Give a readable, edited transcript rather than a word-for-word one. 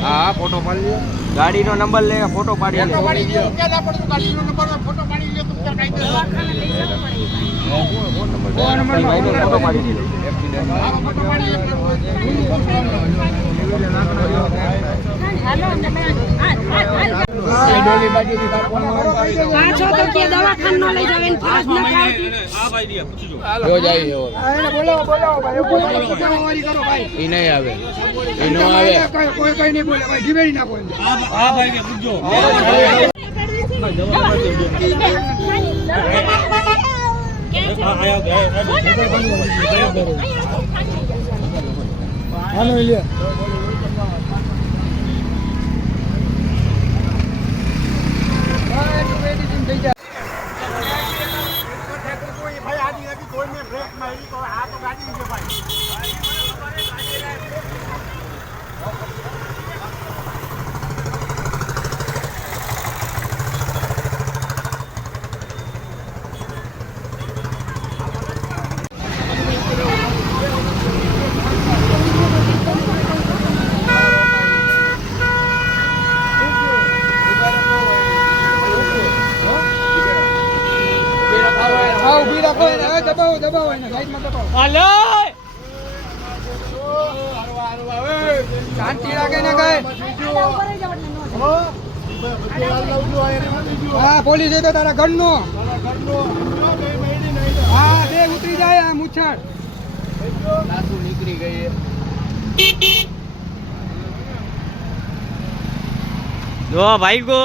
हाँ फोटो पाड़ी लियो गाड़ी नो नंबर ले फोटो पाड़ी लियो फोटो पाड़ी लियो पाछो तो के दवाखान नो लई जावे पास न खाए आ भाई दिया पूछो हो जाई हो એને બોલાવો ભાઈ પૂછવાવાળી કરો ભાઈ ઈ નહીં આવે ઈ નો આવે કોઈ કઈ નહીં બોલે ભાઈ જીવેડી ના બોલે આ ભાઈ કે પૂછજો હાલો લે દબાવો એને સાઈડમાં દબાવો હાલો શાંતિ રાખે ને કઈ હા પોલીસ તો તારા ઘરનો હા બે ઉતરી જાય આ મુછાડ સાસુ નીકળી ગઈ જો ભાઈ ગો